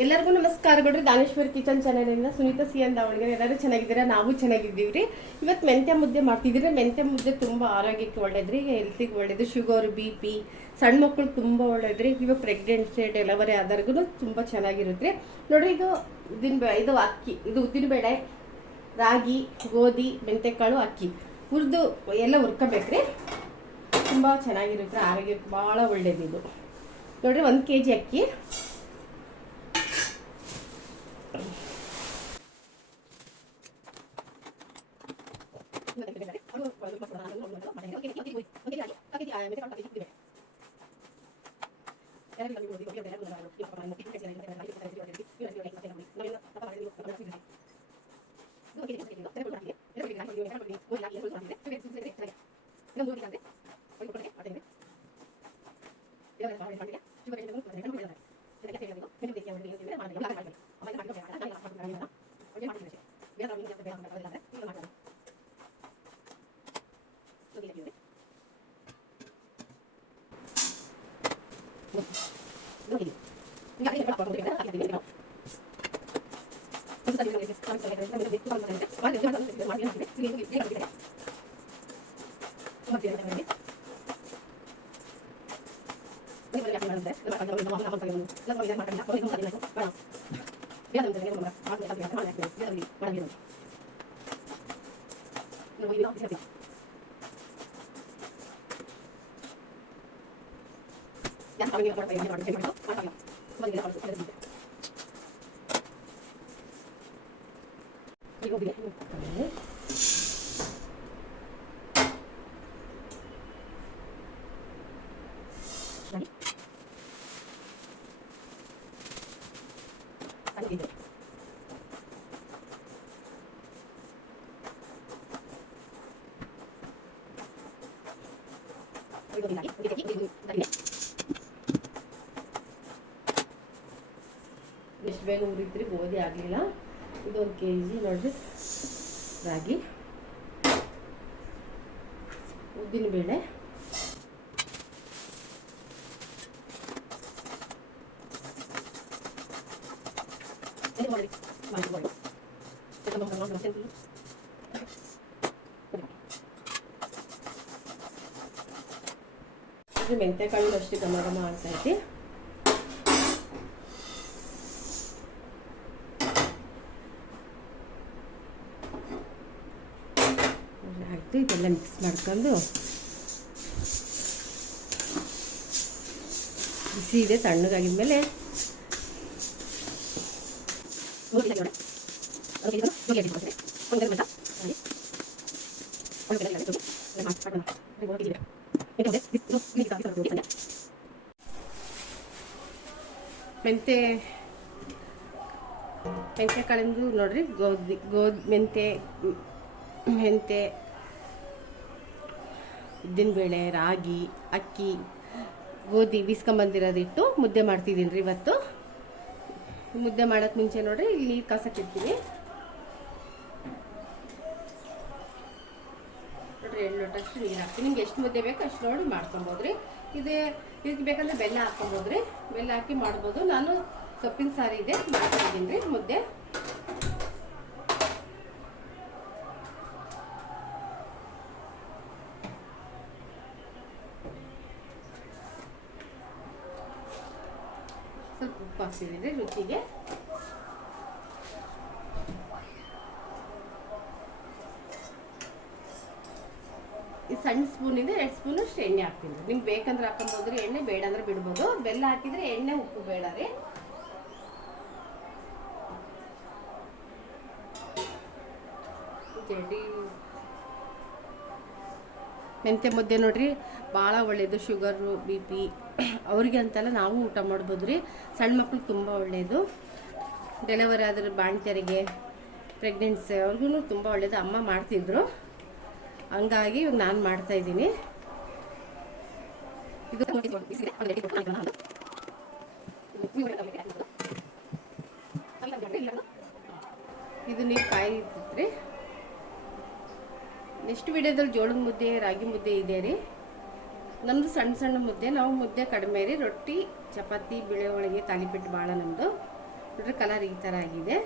ಎಲ್ಲರಿಗೂ ನಮಸ್ಕಾರಗಳು. Daneshwari kitchen ಚಾನೆಲಿಂದ Sunita C ಅಂತ ಅವಳಿಗೆ ಎಲ್ಲರೂ ಚೆನ್ನಾಗಿದ್ದೀರಾ, ನಾವು ಚೆನ್ನಾಗಿದ್ದೀವಿ. ಇವತ್ತು ಮೆಂತ್ಯ ಮುದ್ದೆ ಮಾಡ್ತಿದ್ದೀರಿ. ಮೆಂತ್ಯ ಮುದ್ದೆ ತುಂಬ ಆರೋಗ್ಯಕ್ಕೆ ಒಳ್ಳೇದ್ರಿ, ಹೆಲ್ತಿಗೆ ಒಳ್ಳೇದು. ಶುಗರ್, BP, ಸಣ್ಣ ಮಕ್ಕಳು ತುಂಬ ಒಳ್ಳೇದ್ರಿ. ಇವಾಗ ಪ್ರೆಗ್ನೆನ್ಸಿ, ಡೆಲಿವರಿ ಆದವ್ರಿಗೂ ತುಂಬ ಚೆನ್ನಾಗಿರುತ್ತೆ ನೋಡ್ರಿ. ಇದು ಅಕ್ಕಿ, ಇದು ಉದ್ದಿನಬೇಳೆ, ರಾಗಿ, ಗೋಧಿ, ಮೆಂತೆಕಾಳು, ಅಕ್ಕಿ ಹುರಿದು ಎಲ್ಲ ಹುರ್ಕೋಬೇಕ್ರಿ. ತುಂಬ ಚೆನ್ನಾಗಿರುತ್ತೆ, ಆರೋಗ್ಯಕ್ಕೆ ಭಾಳ ಒಳ್ಳೇದು ಇದು ನೋಡ್ರಿ. 1 kg ಅಕ್ಕಿ, ಎಷ್ಟು ಬೇಗ ಉರಿತ್ರಿ, ಗೋಧಿ ಆಗಲಿಲ್ಲ. ಇದು 1 kg ನೋಡ್ರಿ. ರಾಗಿ, ಉದ್ದಿನಬೇಳೆ, ಇದು ಮೆಂತೆಕಾಳು ಅಷ್ಟೇ ಘಮ ಘಮ ಆಗ್ತೈತಿ. ಆಯಿತು, ಇದೆಲ್ಲ ಮಿಕ್ಸ್ ಮಾಡ್ಕೊಂಡು ಬಿಸಿ ಇದೆ, ತಣ್ಣಗಾಗಿದ್ಮೇಲೆ ಮೆಂತೆ ಕಾಳಿಂದು ನೋಡ್ರಿ. ಮೆಂತೆ, ಉದ್ದಿನಬೇಳೆ, ರಾಗಿ, ಅಕ್ಕಿ, ಗೋಧಿ ಬೀಸ್ಕೊಂಬಂದಿರೋದಿಟ್ಟು ಮುದ್ದೆ ಮಾಡ್ತಿದ್ದೀನಿ ರೀ ಇವತ್ತು. ಮುದ್ದೆ ಮಾಡೋಕ್ಕೆ ಮುಂಚೆ ನೋಡ್ರಿ ಇಲ್ಲಿ ನೀರು ಕಾಸಕ್ಕಿರ್ತೀನಿ ನೋಡ್ರಿ. 2 ಲೋಟ ಅಷ್ಟು ನೀರು ಹಾಕ್ತೀನಿ. ನಿಮ್ಗೆ ಎಷ್ಟು ಮುದ್ದೆ ಬೇಕು ಅಷ್ಟು ನೋಡಿ ಮಾಡ್ಕೊಬೋದ್ರಿ. ಇದಕ್ಕೆ ಬೇಕಂದ್ರೆ ಬೆಲ್ಲ ಹಾಕ್ಕೊಬೋದ್ರಿ. ಬೆಲ್ಲ ಹಾಕಿ ಮಾಡ್ಬೋದು. ನಾನು ಸೊಪ್ಪಿನ ಸಾರು ಇದೆ ಮಾಡ್ತಿದ್ದೀನಿ ರೀ ಮುದ್ದೆ. ಸ್ವಲ್ಪ ಉಪ್ಪು ಹಾಕ್ತಿದ್ದೀನಿ ರುಚಿಗೆ. ಈ ಸಣ್ಣ ಸ್ಪೂನಿಂದ 2 ಸ್ಪೂನ್ ಅಷ್ಟು ಎಣ್ಣೆ ಹಾಕ್ತೀನಿ. ನಿಮ್ಗೆ ಬೇಕಂದ್ರೆ ಹಾಕೊಂಬೋದ್ರಿ ಎಣ್ಣೆ, ಬೇಡ ಅಂದ್ರೆ ಬಿಡ್ಬೋದು. ಬೆಲ್ಲ ಹಾಕಿದ್ರೆ ಎಣ್ಣೆ, ಉಪ್ಪು ಬೇಡ ರೀ. ಮೆಂತ್ಯ ಮುದ್ದೆ ನೋಡ್ರಿ ಭಾಳ ಒಳ್ಳೆಯದು. ಶುಗರು, BP ಅವ್ರಿಗೆ ಅಂತಲ್ಲ, ನಾವು ಊಟ ಮಾಡ್ಬೋದು ರೀ. ಸಣ್ಣ ಮಕ್ಳಿಗೆ ತುಂಬ ಒಳ್ಳೆಯದು. ಡೆಲಿವರಿ ಆದ್ರೆ ಬಾಣ್ತಿಯರಿಗೆ, ಪ್ರೆಗ್ನೆನ್ಸಿ ಅವ್ರಿಗೂ ತುಂಬ ಒಳ್ಳೆಯದು. ಅಮ್ಮ ಮಾಡ್ತಿದ್ರು, ಹಂಗಾಗಿ ಇವಾಗ ನಾನು ಮಾಡ್ತಾಯಿದ್ದೀನಿ. ಇದು ನೀವು ಕಾಯಿತ್ರಿ. ನೆಕ್ಸ್ಟ್ ವಿಡಿಯೋದಲ್ಲಿ ಜೋಳದ ಮುದ್ದೆ, ರಾಗಿ ಮುದ್ದೆ ಇದೆ ರೀ. ನಮ್ಮದು ಸಣ್ಣ ಸಣ್ಣ ಮುದ್ದೆ, ನಾವು ಮುದ್ದೆ ಕಡಿಮೆ ರೀ. ರೊಟ್ಟಿ, ಚಪಾತಿ, ಬಿಳೆ ಹೋಳಿಗೆ, ತಾಲಿಪೀಠ ಭಾಳ ನಮ್ಮದು. ನೋಡ್ರಿ ಕಲರ್ ಈ ಥರ ಆಗಿದೆ.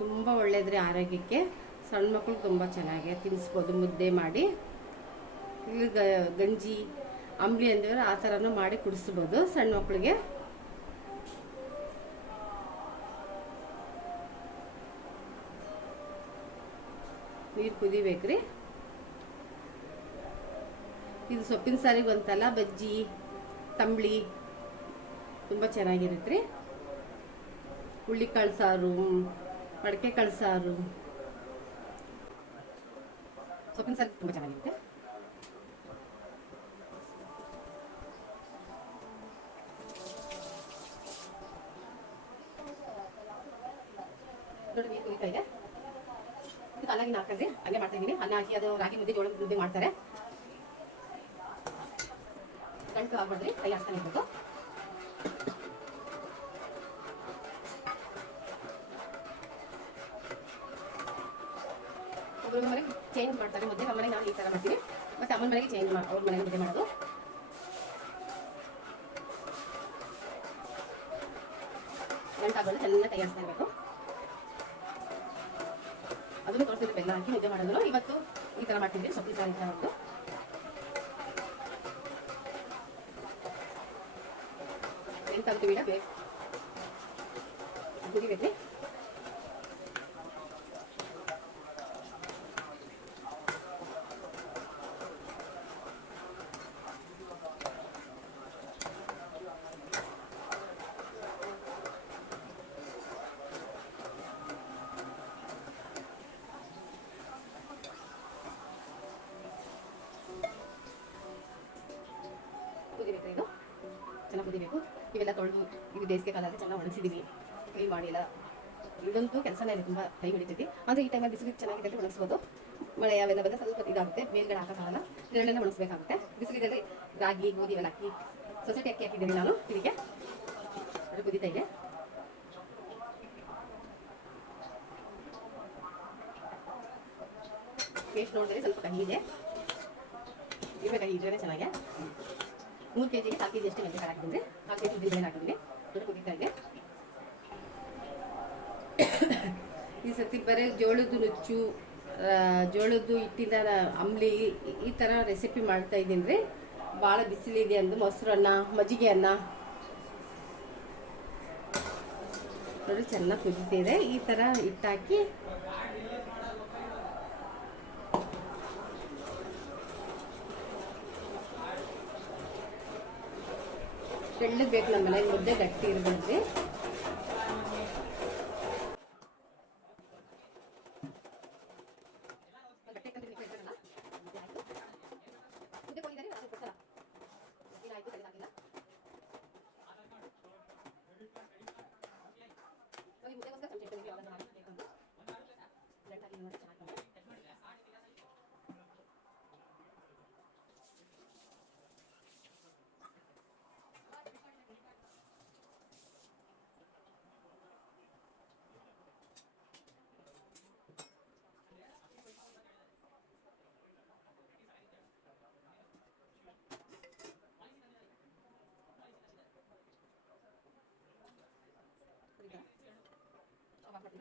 ತುಂಬ ಒಳ್ಳೆಯದ್ರಿ ಆರೋಗ್ಯಕ್ಕೆ. ಸಣ್ಣ ಮಕ್ಕಳು ತುಂಬ ಚೆನ್ನಾಗಿ ತಿನ್ನಿಸ್ಬೋದು. ಮುದ್ದೆ ಮಾಡಿ ಗಂಜಿ ಅಂಬ್ಲಿ ಅಂದಿದ್ರೆ ಆ ಥರನೂ ಮಾಡಿ ಕುಡಿಸ್ಬೋದು ಸಣ್ಣ ಮಕ್ಕಳಿಗೆ. ನೀರು ಕುದಿಬೇಕ್ರಿ. ಇದು ಸೊಪ್ಪಿನ ಸಾರಿಗೆ ಬಂತಲ್ಲ, ಬಜ್ಜಿ ತಂಬ್ಳಿ ತುಂಬ ಚೆನ್ನಾಗಿರುತ್ತೆ ರೀ. ಹುಳ್ಳಿಕಾಳು ಸಾರು, ಮಡಕೆ ಕಾಳು ಸಾರು, ಸೊಪ್ಪಿನ ಸಾರು ತುಂಬ ಚೆನ್ನಾಗಿರುತ್ತೆ. ನೋಡಿ ನೀರು ಕುದಿತಾ ಇದೆ. ಇದು ಹಾಲಾಗಿ ಹಾಕಂದ್ರೆ ಹಂಗೆ ಮಾಡ್ತಾ ಇದ್ದೀನಿ. ಅನ್ನ ಹಾಕಿ ಅದು ರಾಗಿ ಮುದ್ದೆ ಜೋಳದ ಮುದ್ದೆ ಮಾಡ್ತಾರೆ. ಗಂಟು ಆಗ್ಬಾರ್ದ್ರಿ, ಕೈ ಹಾಕ್ತಾನೆ ಇರ್ಬೇಕು. ಒಬ್ಬರ ಮನೆಗೆ ಚೇಂಜ್ ಮಾಡ್ತಾರೆ ಮುದ್ದೆ. ನಮ್ಮ ಮನೆಗೆ ನಾವು ಈ ಥರ ಮಾಡ್ತೀವಿ. ಮತ್ತೆ ಅಮ್ಮನ ಮನೆಗೆ ಚೇಂಜ್ ಅವ್ರ ಮನೆಗೆ ಮುದ್ದೆ ಮಾಡೋದು. ಗಂಟು ಆಗ್ಬಾರ್ದು, ಚೆನ್ನಾಗಿ ಕೈ ಹಾಕ್ತಾ ಇರಬೇಕು. ಅದನ್ನು ತೋರಿಸಿದ್ರೆ ಬೆಲ್ಲ ಹಾಕಿ ಮುದ್ದೆ ಮಾಡೋದು. ಇವತ್ತು ಈ ಥರ ಮಾಡ್ತಿದ್ವಿ, ಸೊಪ್ಪಿನ ಸಾರು ಈ ಥರ ಒಂದು ಎಂತ ಅಂತೀವಿ ಬೇಕು ಕುದಿಬೇಕ್ರಿ. ಕುದಿಬೇಕು, ಇದು ಚೆನ್ನಾಗಿ ಕುದಿಬೇಕು. ಇವೆಲ್ಲ ತೊಳೆದು ಇದು ಬೇಸಿಗೆ ಕಾಲದಲ್ಲಿ ಚೆನ್ನಾಗಿ ಒಣಗಿಸಿದೀನಿ, ಕ್ಲೀನ್ ಮಾಡಿ ಎಲ್ಲ. ಇದಂತೂ ಕೆಲಸನೇ ಇದೆ, ತುಂಬ ಕೈ ಹಿಡಿತೈತಿ. ಅಂದರೆ ಈ ಟೈಮಲ್ಲಿ ಬಿಸಿಲು ಚೆನ್ನಾಗಿದೆ ಒಣಗಿಸ್ಬೋದು. ಮಳೆ ಯಾವೆಲ್ಲ ಬಂದರೆ ಸ್ವಲ್ಪ ಇದಾಗುತ್ತೆ, ಮೇಲ್ಗಡೆ ಹಾಕೋಕ್ಕಾಗಲ್ಲ, ಇದರಲ್ಲೆಲ್ಲ ಒಣಗಿಸ್ಬೇಕಾಗುತ್ತೆ. ಬಿಸಿಲಿದಲ್ಲಿ ರಾಗಿ ಗೋಧಿ ಎಲ್ಲ ಹಾಕಿ ಸೊಸೈಟಿ ಅಕ್ಕಿ ಹಾಕಿದ್ದೀನಿ ನಾನು ಇದಕ್ಕೆ. ಅದು ಕುದಿತಾ ಇದೆ. ಟೇಸ್ಟ್ ನೋಡಿದ್ರೆ ಸ್ವಲ್ಪ ಕಹಿ ಇದೆ, ಇರಬೇಕಾಗಿ ಇದ್ರೆ ಚೆನ್ನಾಗೆ. 3 kg 4 kg ಅಷ್ಟೇ ಮೆಣಸಿನಕಾಯಿ ಹಾಕಿದ್ದೀನಿ. 4 kg ಉದ್ದಿನಬೇಳೆ ಹಾಕಿದ್ದೀನಿ. ದೊಡ್ಡ ಕುದಿತಾ ಇದೆ. ಈ ಸತಿ ಬರೀ ಜೋಳದ ನುಚ್ಚು, ಜೋಳದ್ದು ಹಿಟ್ಟಿನ ಅಂಬ್ಲಿ ಈ ಥರ ರೆಸಿಪಿ ಮಾಡ್ತಾ ಇದ್ದೀನಿ ರೀ. ಭಾಳ ಬಿಸಿಲಿದೆ ಅಂದು ಮೊಸರನ್ನ, ಮಜ್ಜಿಗೆ ಅನ್ನ ನೋಡಿ ಚೆನ್ನಾಗಿ ಕುದಿತಿದೆ. ಈ ಥರ ಹಿಟ್ಟಾಕಿ ತೆಳ್ಳಗೆ ಬೇಕು. ನಮ್ಮ ಮನೆಗೆ ಮುದ್ದೆ ಗಟ್ಟಿ ಇರ್ಬೇಡ್ರಿ.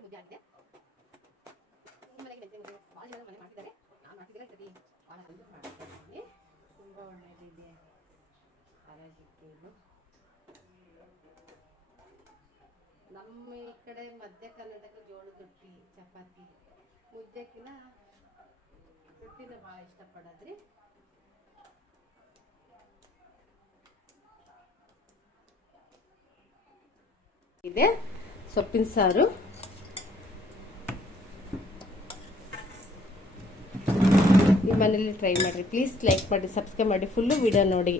ಮುದ್ದೆ ಆಗಿದೆ. ನಿಮ್ಮ ಮನೆಗೆ ಮೆಂತ್ಯ ಮುದ್ದೆ ಭಾಳ ಜನ ಮನೆ ಮಾಡ್ತಿದ್ದಾರೆ. ನಾನು ಮಾಡ್ತಿದ್ದರೆ ಸರಿ ಭಾಳ ಮಾಡ್ತಿದ್ದೀನಿ. ತುಂಬ ಒಳ್ಳೆಯದಿದೆ ಆರೋಗ್ಯಕ್ಕೆ. ಇದು ನಮ್ಮ ಈ ಕಡೆ ಮಧ್ಯ ಕರ್ನಾಟಕ ಜೋಳದ ರೊಟ್ಟಿ, ಚಪಾತಿ, ಮುದ್ದೆಕಿನ ರೊಟ್ಟಿನ ಭಾಳ ಇಷ್ಟಪಡೋದ್ರಿ. ಇದೆ ಸೊಪ್ಪಿನ ಸಾರು. ನಿಮ್ಮ ಮನೇಲಿ ಟ್ರೈ ಮಾಡಿರಿ. ಪ್ಲೀಸ್ ಲೈಕ್ ಮಾಡಿ, ಸಬ್ಸ್ಕ್ರೈಬ್ ಮಾಡಿ, ಫುಲ್ಲು ವಿಡಿಯೋ ನೋಡಿ.